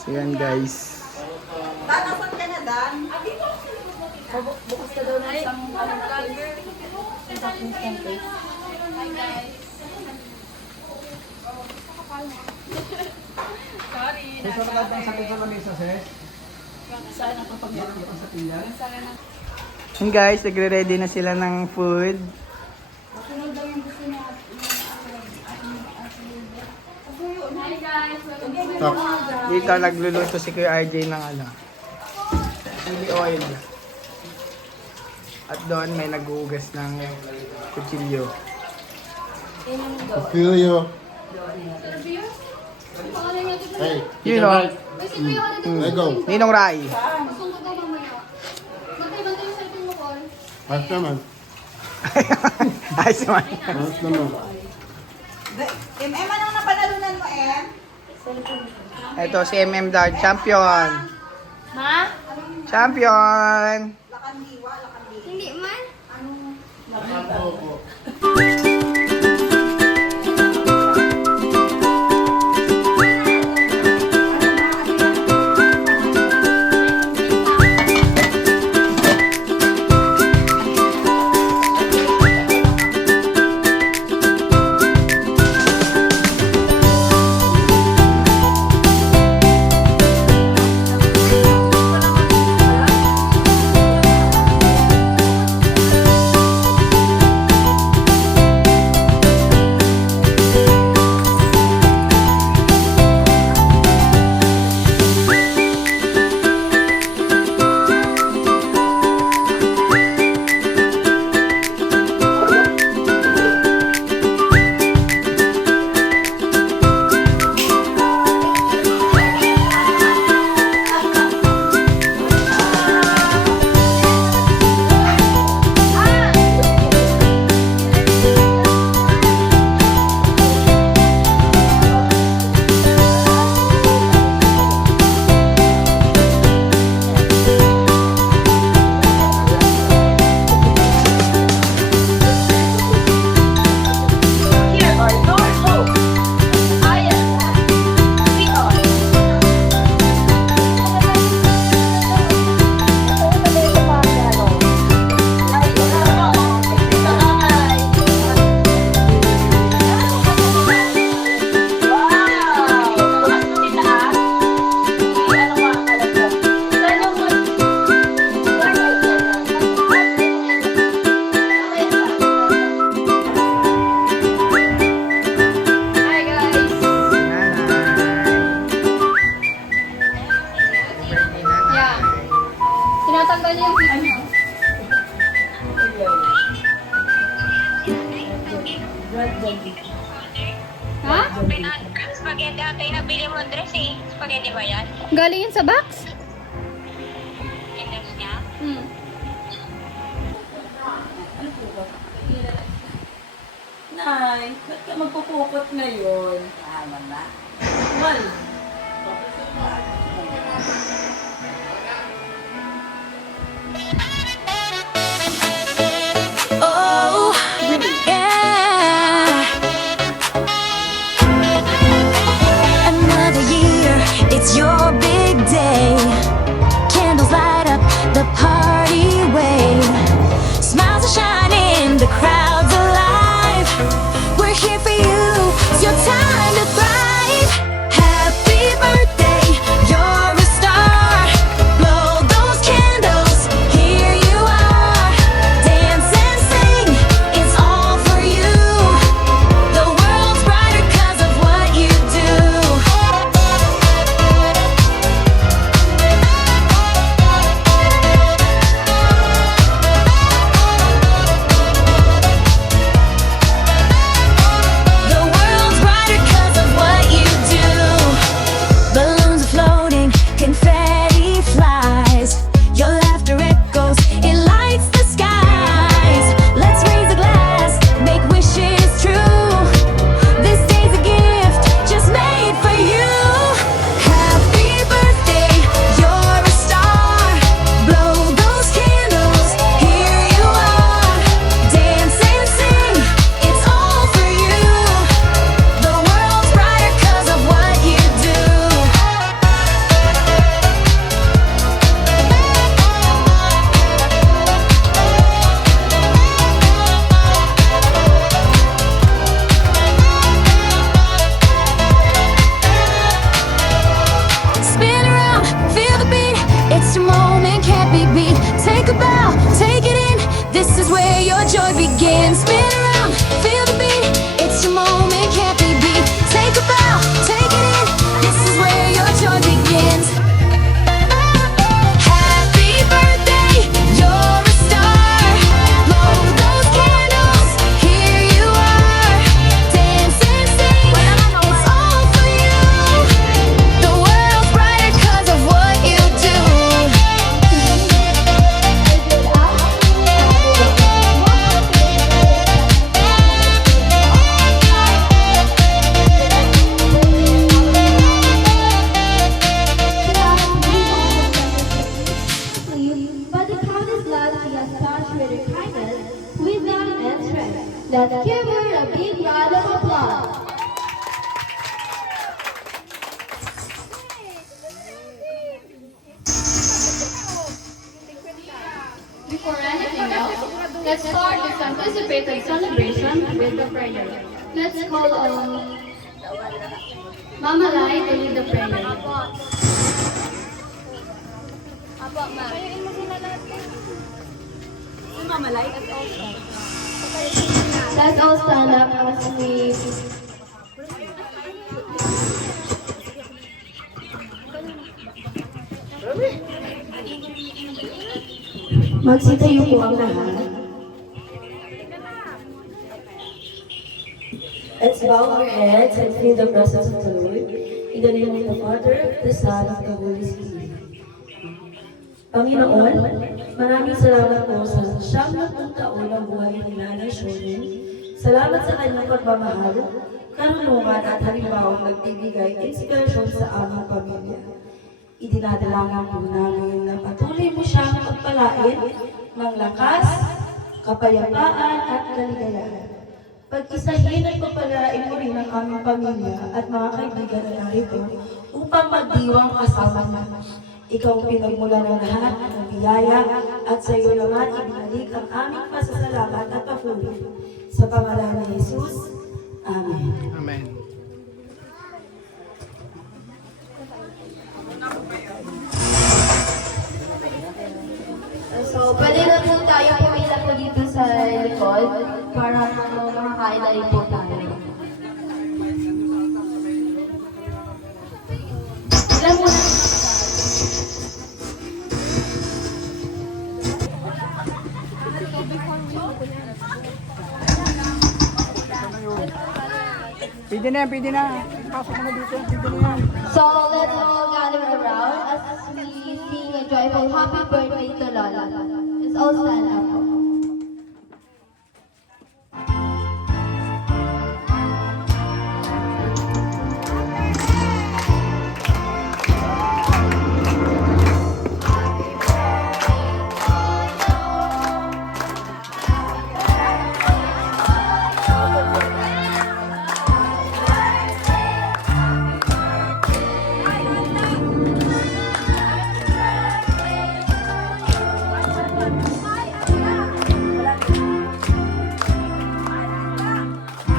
So yan guys. Tatasan ka na, Dan? Bukas ka daw na isang vlogger. Isang instant cake. Hi guys. Sorry. Gusto ka bang sakit sa lamesa, sis? Saan ang papagyan? Yung sa tiyan? Yan guys, nagre-ready na sila ng food. Sunod daw yung gusto niya. Hi guys. Dito nagluluto si Kuya RJ ng chili oil. At doon may naghuhugas ng kutsilyo. Filio. Hey, You know, let go. Ninong Rai. Ayos naman. Ayos naman. Ayos naman. Anong napanalunan mo, Em? Ito si MM Dart, champion. Ma? Champion! Lakandiwa, lakandiwa. Hindi man. Yeah. Tinatanggal niya yung ano. Ha? Spaghetti ate, nabili mo dress eh. Spaghetti ba yan? Galing yun sa box? Index niya? Hmm. Nay, ba't ka magpupukot ngayon? Tama na. Well, Oh, yeah. Another year, it's your big day. Candles light up the party way. Smiles are shining, the crowd's alive. We're here for you, it's your time to thrive. Happy Let's give her a big round of applause. Before anything else, let's start this anticipated celebration with the prayer. Let's call on Mama Lai to lead the prayer. Let's all stand up as we magsitayo po ang lahat. Let's bow our heads and feel the presence of the Lord. In the name of the Father, the Son, of the Holy Spirit. Panginoon, maraming salamat po sa 70 taon ng buhay ni Nanay Shonin. Salamat sa kanyang pagmamahal, karunungan at halimbawang nagbibigay inspirasyon sa aming pamilya. Idinadalagan po namin na patuloy mo siyang pagpalain ng lakas, kapayapaan at kaligayahan. Pag-isahin at pagpalain mo rin ang aming pamilya at mga kaibigan na narito upang magdiwang kasama mo. Ikaw ang pinagmula ng lahat ng biyaya at sa iyo naman ibinalik ang aming pasasalamat at papuri. Sa pangalan ni Jesus, Amen. Amen. So, pwede na po tayo pumila po dito sa likod para makakain na rin po tayo. Ilan po na? Pwede na yan, pwede na. Pasok mo na dito, pwede na yan. So, let's all gather around as we sing a joyful happy birthday to Lola. Let's all stand up.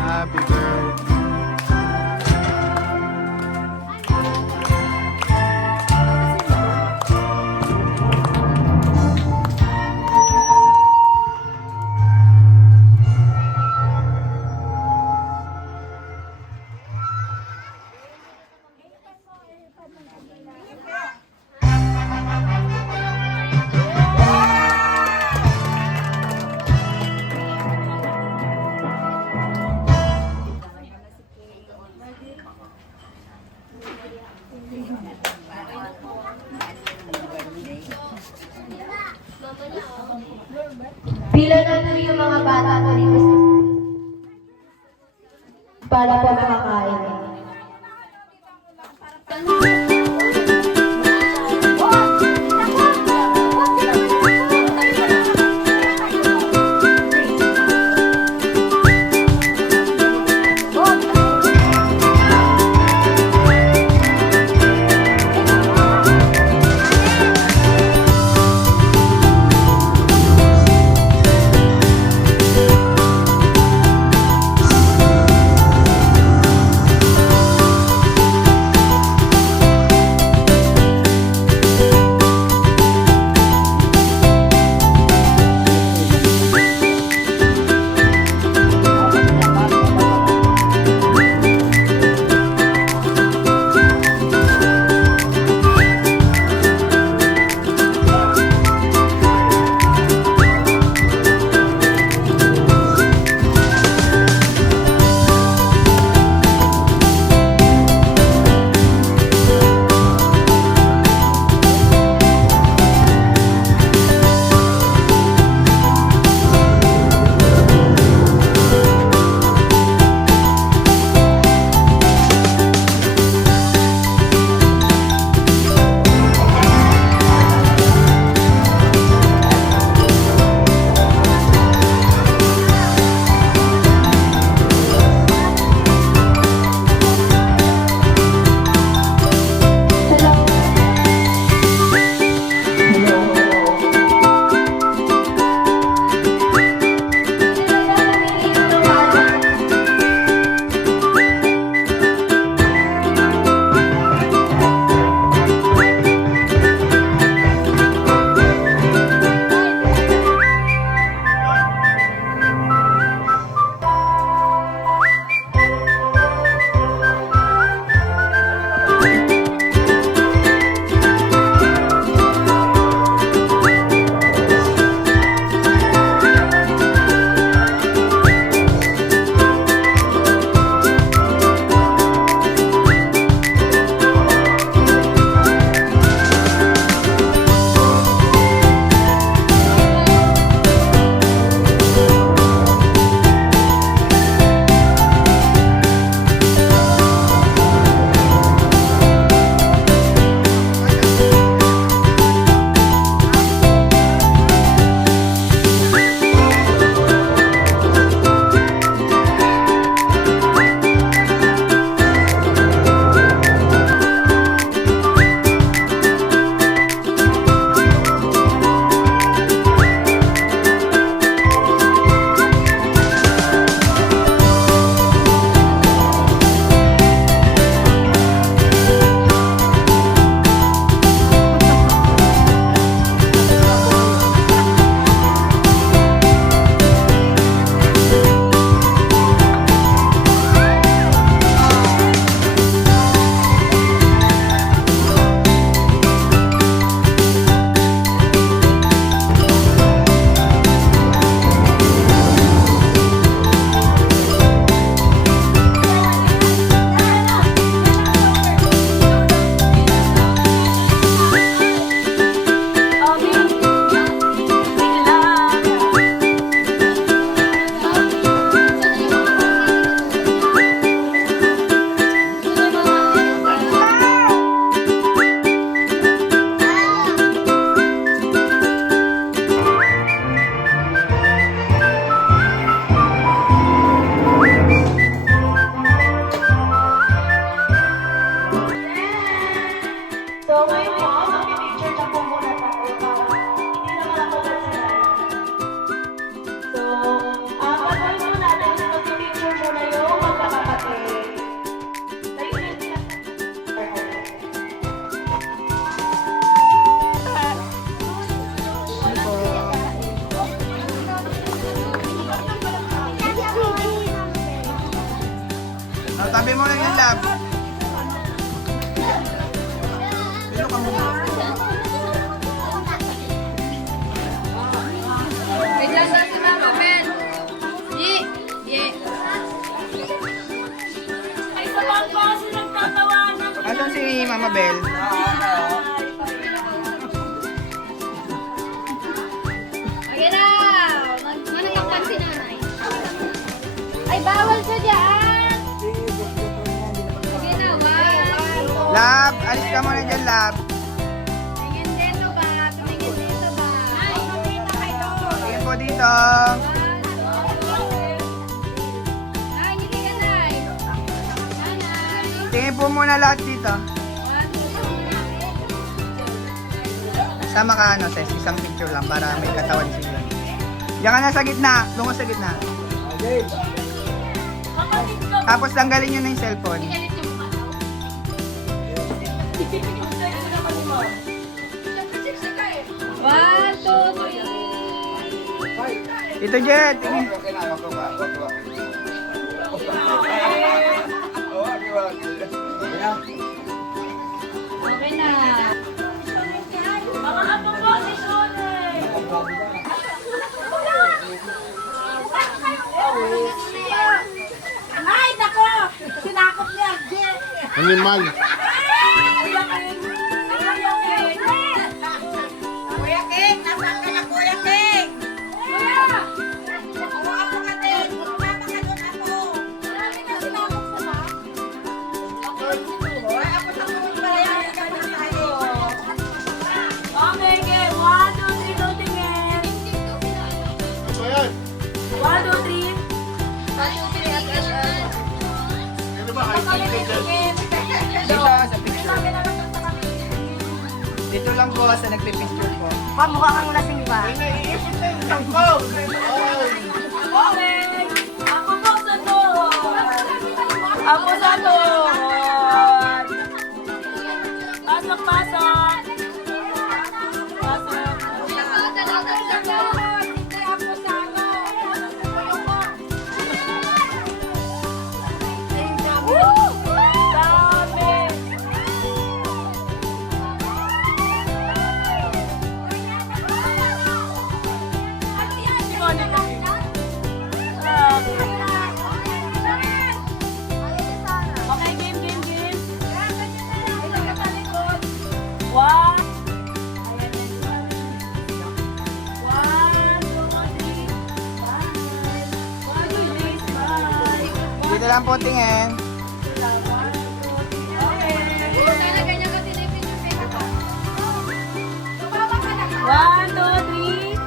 Happy birthday. Pila na po yung mga bata ko dito para po makakain. So ngayon po, mag-picture na po muna tayo para hindi na malakutan sila. So, pagawin po natin na mag-picture muna yung magkakapatid. Tayo na sila. Tabi mo lang yung lab. Dito ka muna. Ay, sa lang po kasi nagtatawanan. Asan si Mama Bel? Again na! Manakakpan si nanay. Ay, bawal siya dyan! Again na, one. Lab, alis ka muna dyan, Lab. Tumingin dito ba? Tumingin dito ba? Ay, tumingin kayo. Tingin po dito. Ay, hindi ka, Nay. Nanay. Tingin po muna lahat dito. Sama ka ano, Ses, isang picture lang para may katawan sila. Diyan ka na sa gitna. Doon ka sa gitna. Tapos tanggalin nyo na yung cellphone. One, two, three. Ito, Jet. Tingin. Okay na. Mga ano po si Shone? Ay, nako! Sinakop niya. Animal. Kuya King! Nasaan ka na, Kuya King? Kuya! Oo, ako ka din. Mama ka doon ako. Marami na sinakop sa ba? Oy, ako sa kumot pala yan. Kapag tayo. Okay, okay. 1, 2, 3, daw tingin. Ano yan? 1, 2, 3. Ano ba? Kaya tingin Dito sa picture. Dito lang po sa nagpipicture po. Pamukha kang lasing pa. Okay. Ako po sa to. Ako sa to. Pasok, pasok. Pasok. Dami. Okay, game, game, game. One. Dito lang po tingin. One, two, three.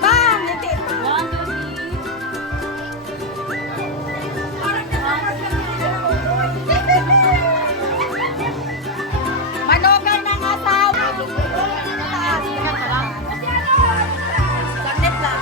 Bam! Ngiti. 1, 2, 3. Manogal ng asawa. Saglit lang.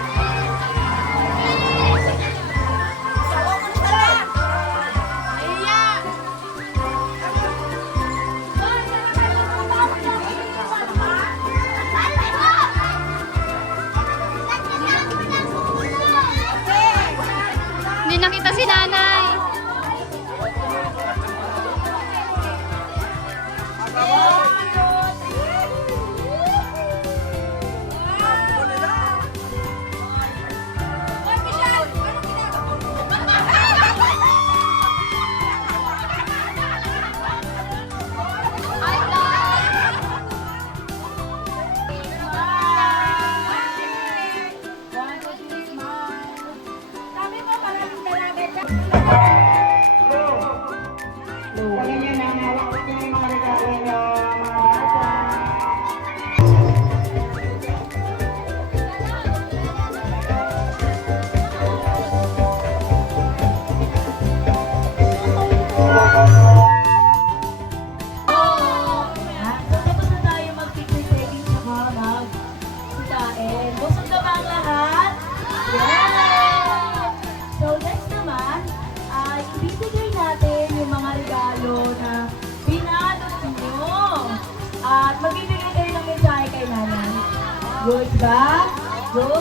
Good ba? Good.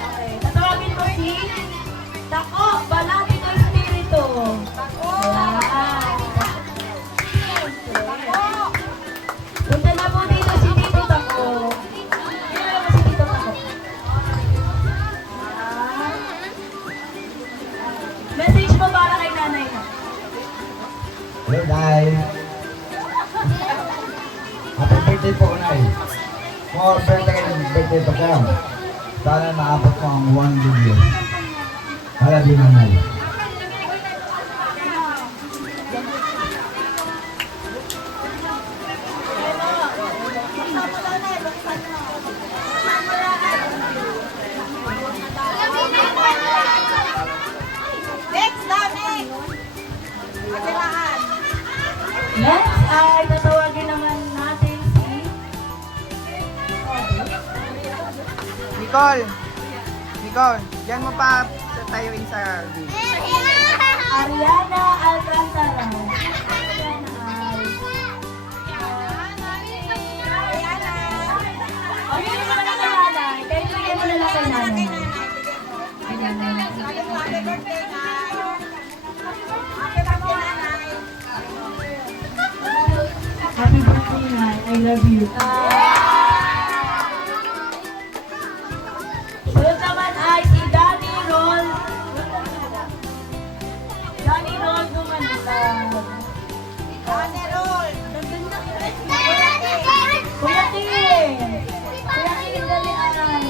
Okay, tatawagin ko si Tako, Balati ng Espiritu. Ayan. Punta na po dito si Tito Tako. Kilala mo si Tito Tako? Ayan. Message mo para kay nanay mo. Hello, Nay. Happy birthday po, Nay. More birthday to come. Sana naabot mo ang 1 billion. Para din ang Nay. Next, next. Pagkilaan. Next ay tatawagin naman natin si Nicole. Nicole, diyan mo pa tayuin sa video. Ariana Alcantara. Okay, mo na lang kay nanay. Kaya bigyan mo na lang kay nanay. Happy birthday, Nay. Happy birthday, Nanay. Happy birthday, Nay. I love you. Sunod naman ay si Danny Roll. Danny Roll Dumanitag. Panerol. Kuya King! Kuya King, dali ay.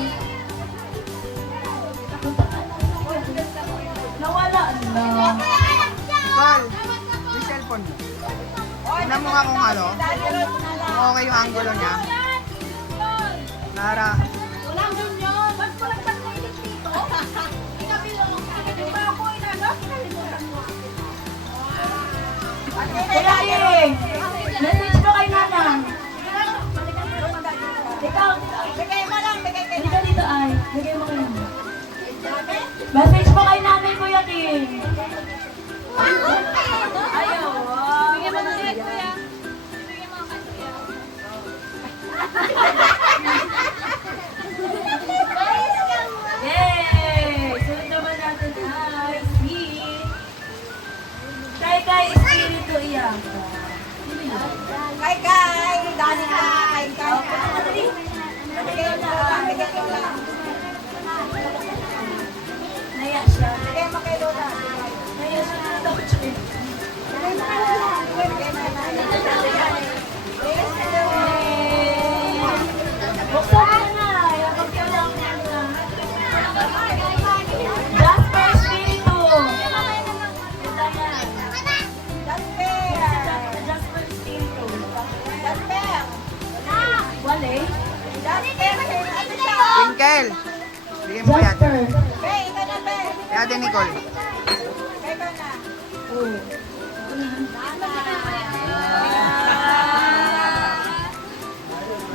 Nawala na. Nicole, yung cellphone mo. Tingnan mo nga kung ano. Kung okay yung angulo niya. Nara. Walang ganyan. Ba't ko nagpatay dito? Ikabilong. Di ba ako inano? Kinalimutan mo. Kuya King! Message mo kay Nanang. Ikaw, Bigay mo lang, bigay kay dito dito ay. Bigay mo kay Nanang. Message mo kay Nanay, Kuya King. Ayaw. Bigyan mo na ulit, kuya. Bigyan mo ka, kuya. Yay! Sunod naman natin ay si Kay Espiritu iyan. Kay Kay. Dani Kay. Kay Kay. Bigay mo lang, bigay mo lang. Naya siya. Bigay mo kay Lola. Naya siya na dapat siya. Bigay mo kay Lola. Bigay mo kay Lola. Buksan mo na. Yakap ka lang na. Jasper Espiritu. Ito yan. Jasper Espiritu. Wale. Twinkle. Bigyan mo yan. Jasper. Kaya din Nicole. Oh.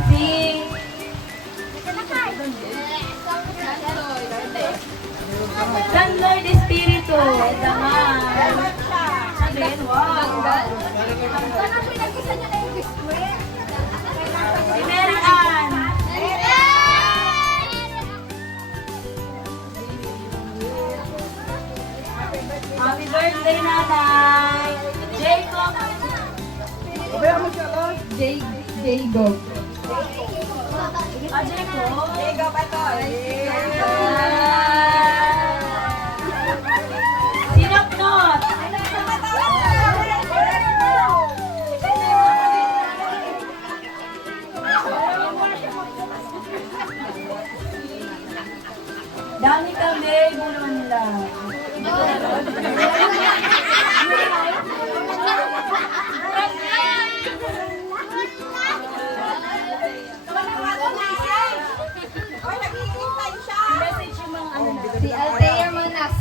Si San Lord Espiritu. Daman. Sabihin, wow. Si Mary Ann. Happy birthday, Nanay. Jacob. Jacob. Ah, Jacob. Jacob, ito. Sinapnot. Dami kami, bulon lang. Oy, naghihintay siya. Message yung mga ano na. Si Althea Manas.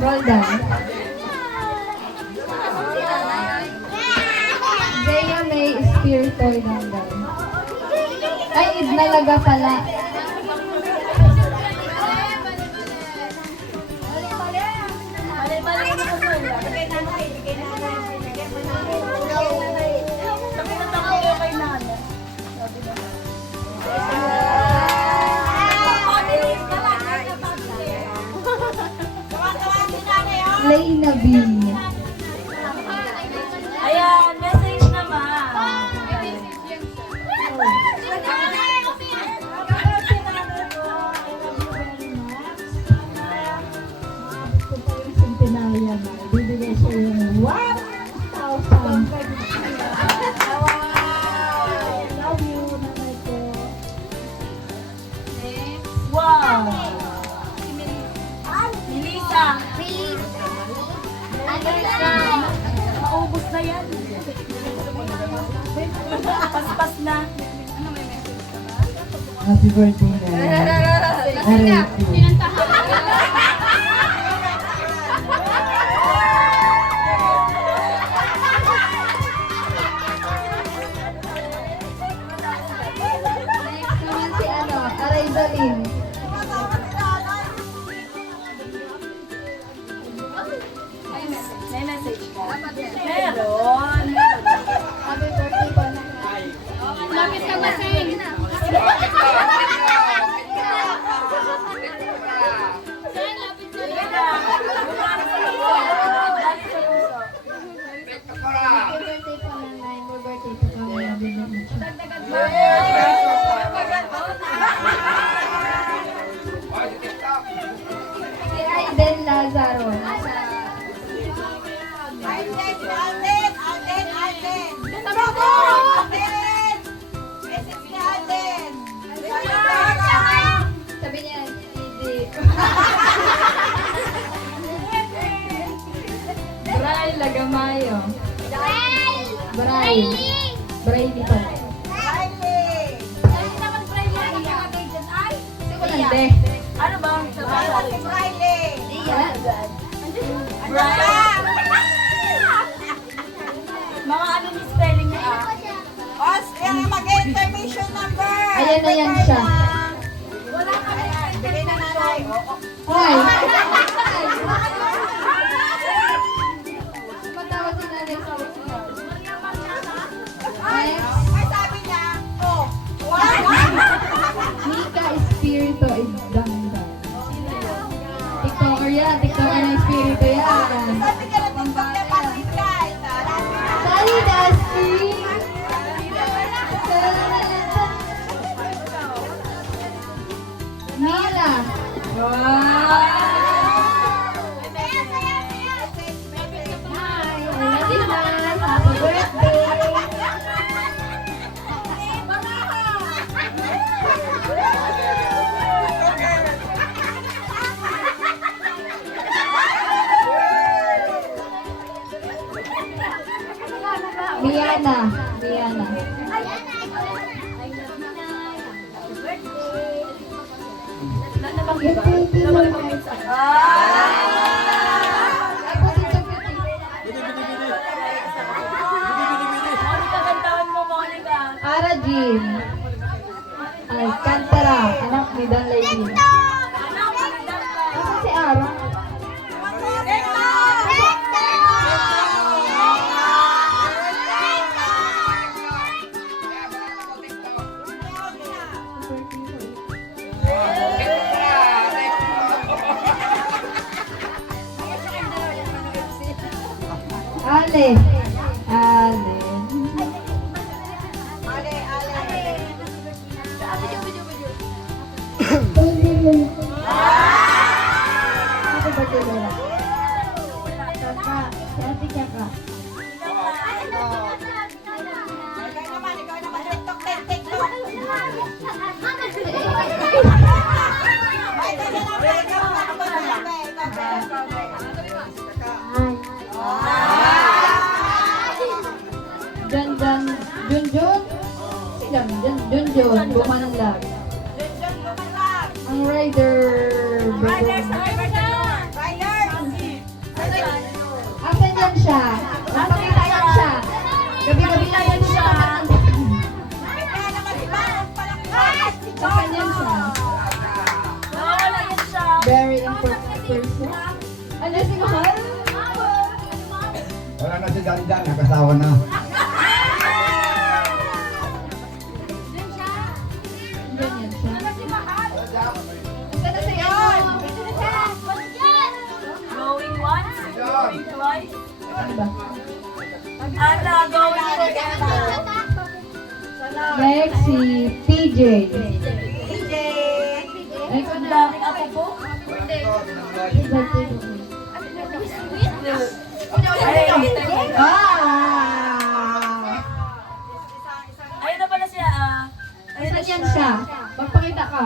Roldan. Zaya May Espiritu Inandan. Ay, Idnalaga pala. Mali-mali na sa Leyna B. Ayan, message naman. Bibigay siya yung 1,000. Love you, nanay ko. Wow! Melissa! Maubos na yan. Paspas na. Happy birthday na. Aray ko. Next naman si Aray Dalin. May message ka? Meron. Happy birthday po na. Lapit ka ba, Sing? Happy birthday po na, Nay. Happy birthday po kami. Si Aiden Lazaro. Sabi niya, hindi. Bray Lagamayo. Bray. Bray di pa. Sikulande. Ano ba? Iya. Mga ano ni spelling niya? Mag-intermission number. Ayan na yan siya. Wala kami bigay na nanay. Hoy! Matawag si nanay sa Next. Ay, sabi niya, oh, Mika Espiritu Igdanda. TikToker yan. TikToker na Espiritu yan. sabi niya na TikTok niya pasit ka. Sally Dusty. Mila. Hi. Happy birthday. Miana. Miana. Mo, Monica. Ara Jean. Alcantara. Anak ni Dan Lady. Ano si Ara? Ale. Ale. Happy birthday, Lola. Kaka, si Ate Kaka. Junjun. Silang Junjun. Bumanang lag. Ang rider. Asan yan siya? Napakita yan siya. Gabi-gabi na yan siya. Asan yan siya? Wala yan siya. Very important person. Ano si Mahal? Wala na si Dandan, nakasawa na. Yan yan siya. Asan na si ano? Going once. iba. Ana, go na. Next, si PJ. DJ. Ay, Ang daming ako po. Ayun na pala siya. Ayun na Saan siya? Magpakita ka.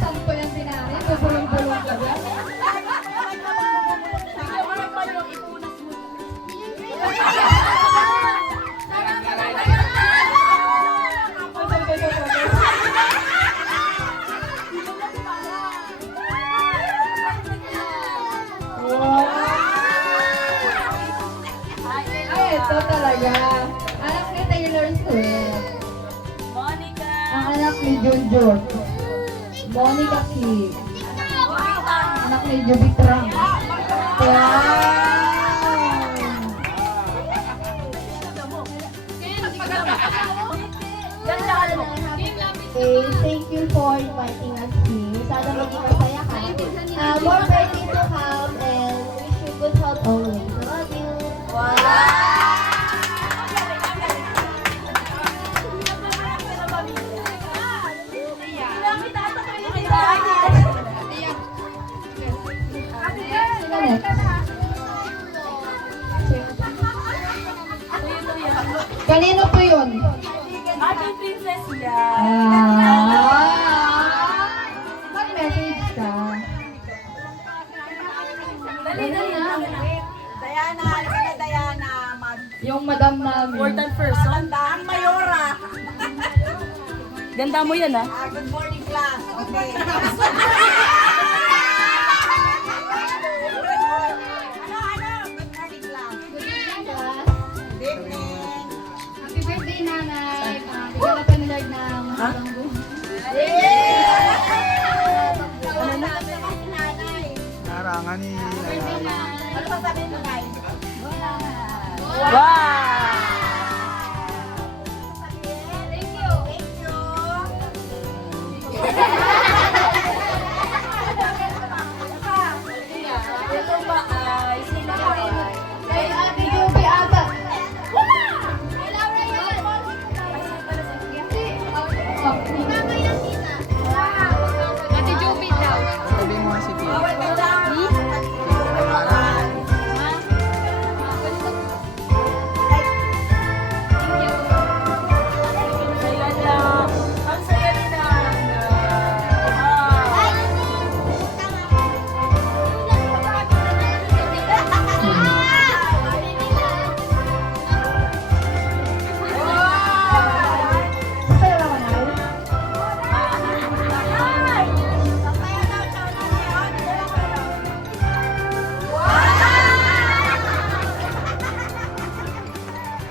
Saan ko yung sinari? Bubulong-bulong ka ba? Ay, ito talaga. Anak ni Taylor Swift. Monica. Ang anak ni Junjun. Monica Kim. Anak ni Jubik Ram. Wow! Ganda ka mo. Okay, thank you for inviting us here. Sana maging masaya ka. More birthday to come and wish you good health always. Love you. Sino next? Kanino po yun? Ating princess yan. Mag-message ka. Dali na. Diana, alis na Diana. Yung madam namin. Important person. Ang mayora. Ganda mo yan, ha? Good morning, class. Okay. Happy birthday, nanay. Bigyan ka pa ni Lord ng mahabang buhay. Narangan ni Ano pa sabihin mo, Nay? Wow! Thank you. Thank you. Ito ba ay sino ba ay? Kay Ate Yubi ata. Ate Juby daw. Sabi mo nga si Pia. Saya na. Ang saya ni Nana.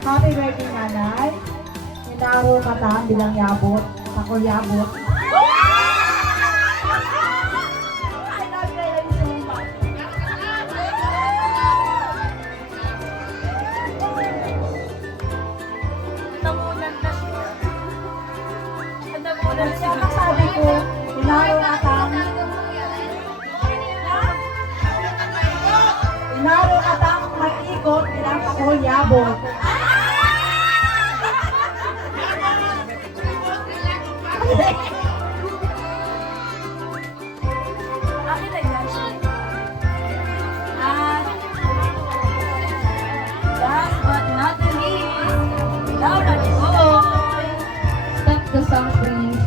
Happy birthday, nanay. Inaro ka ta, bilang yabot. Ako yabot. Tamunan na siya. Tamunan siya. Sabi ko, inaro ka ta. Inaro ka ta, mag-ikot, bilang ako yabot. Akin na yan. At last but not the least, Laura Joy. Stop the song, please.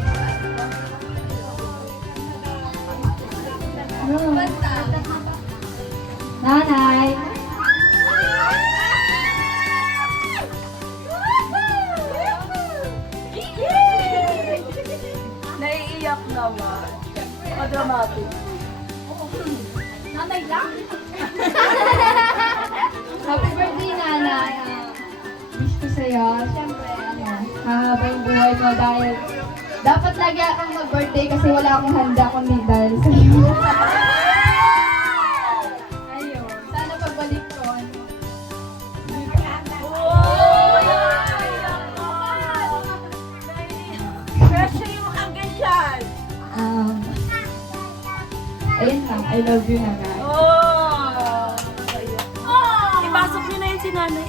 Nanay. Naiiyak naman. Madramatic. Nanay lang? Happy birthday, nanay. Wish ko sa'yo, syempre, hahabang buhay mo dahil dapat lagi akong mag-birthday kasi wala akong handa kundi dahil sa'yo. Ayun, sana pagbalik ko. Presyo yung hanggang dyan. Ayun lang, I love you, nanay. Ipasok niyo na yun si nanay.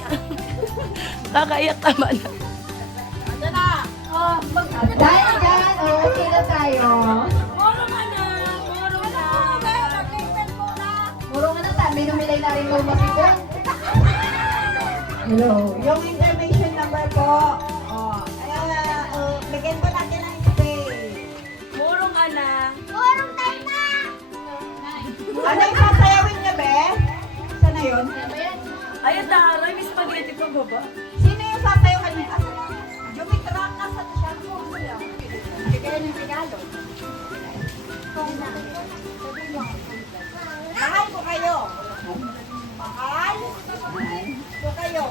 Kakaiyak tama na. Ando na. Dahil dyan, okay na tayo. Moro ka na. Moro na. Mag-payment mo na. Muro nga na tayo, may numilay na rin mo masikon. Hello. Yung information number po. Bigyan po natin ng space. Murong ana. Murong tayo na! Ano yung sasayawin niya, be? Sana yun? Ay, taray, may spaghetti pa baba. Sino yung sasayaw kanya? Jumitra ka sa siya. Bigyan ng regalo. Mahal ko kayo. Mahal ko kayo.